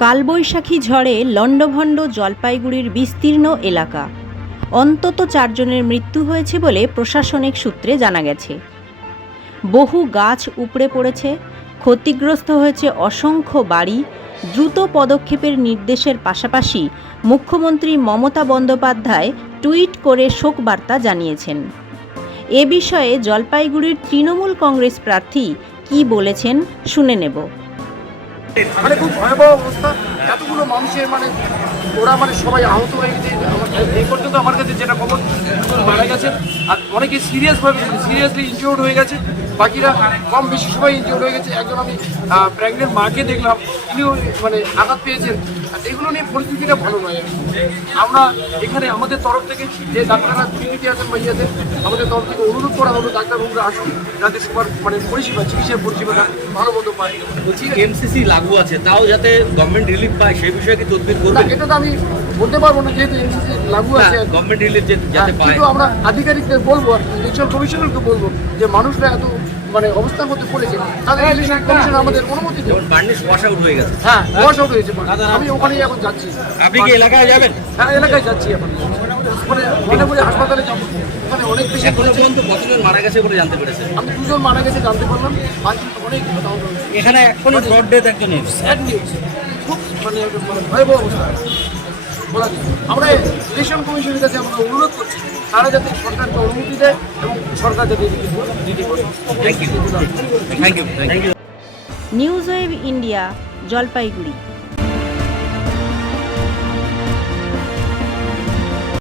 কালবৈশাখী ঝড়ে লণ্ডভণ্ড জলপাইগুড়ির বিস্তীর্ণ এলাকা। অন্তত চারজনের মৃত্যু হয়েছে বলে প্রশাসনিক সূত্রে জানা গেছে। বহু গাছ উপড়ে পড়েছে, ক্ষতিগ্রস্ত হয়েছে অসংখ্য বাড়ি। দ্রুত পদক্ষেপের নির্দেশের পাশাপাশি মুখ্যমন্ত্রী মমতা বন্দ্যোপাধ্যায় টুইট করে শোকবার্তা জানিয়েছেন। এ বিষয়ে জলপাইগুড়ির তৃণমূল কংগ্রেস প্রার্থী কী বলেছেন শুনে নেব। মানে খুব ভয়াবহ অবস্থা। এতগুলো মানুষের মানে ওরা মানে সবাই আহত হয়ে গেছে। এই পর্যন্ত আমার কাছে যেটা খবর, মারা গেছে। আর অনেকে সিরিয়াসভাবে সিরিয়াসলি ইনজিওর্ড হয়ে গেছে। বাকিরা কম বেশি সবাই ইনজিওর্ড হয়ে গেছে। একজন আমি প্রেগনেন্ট মাকে দেখলাম তিনিও মানে আঘাত পেয়েছেন। আর এগুলো নিয়ে পরিস্থিতিটা ভালো নয়। আমরা এখানে আমাদের তরফ থেকে যে ডাক্তাররা ক্লিনিকে আছেন বা ইয়েতে আমাদের তরফ থেকে অনুরোধ করা হলো ডাক্তারবাবুরা আসুন যাতে সবার মানে পরিষেবা চিকিৎসার পরিষেবাটা ভালো মতো পায়। বলছি এমসিসি লাগু আছে? তাও যাতে গভর্নমেন্ট রিলিফ পায় সেই বিষয়ে কি তদবির না, করবেন এটা তো আমি বলতে পারব না যেহেতু এনসিসি লাগু আছে। গভর্নমেন্ট রিলিফ যাতে হ্যাঁ, পায়। কিন্তু আমরা আধিকারিকদের বলব আর কি কমিশনারকে বলব যে মানুষরা এত মানে অবস্থার মধ্যে পড়েছে তাদের কমিশন আমাদের অনুমতি দেবে। ওয়াশ আউট হয়ে গেছে। হ্যাঁ ওয়াশ আউট হয়েছে আমি ওখানেই এখন যাচ্ছি। আপনি কি এলাকায় যাবেন? হ্যাঁ এলাকায় যাচ্ছি এখন। মানে মনে হাসপাতালে যাব। ওখানে অনেক বেশি এখনও পর্যন্ত কতজন মারা গেছে বলে জানতে পেরেছেন? আমি দুজন মারা গেছে জানতে পারলাম। অনেক এখানে ব্রড ডেথ একজন নিউজ খুব মানে মানে ভয়াবহ অবস্থা। বলা যায়। আমরা ইলেকশন কমিশনের কাছে আমরা অনুরোধ করছি তারা যাতে সরকারকে অনুমতি দেয় এবং সরকার যাতে দিতে পারে। Thank you thank you thank you news web India Jalpaiguri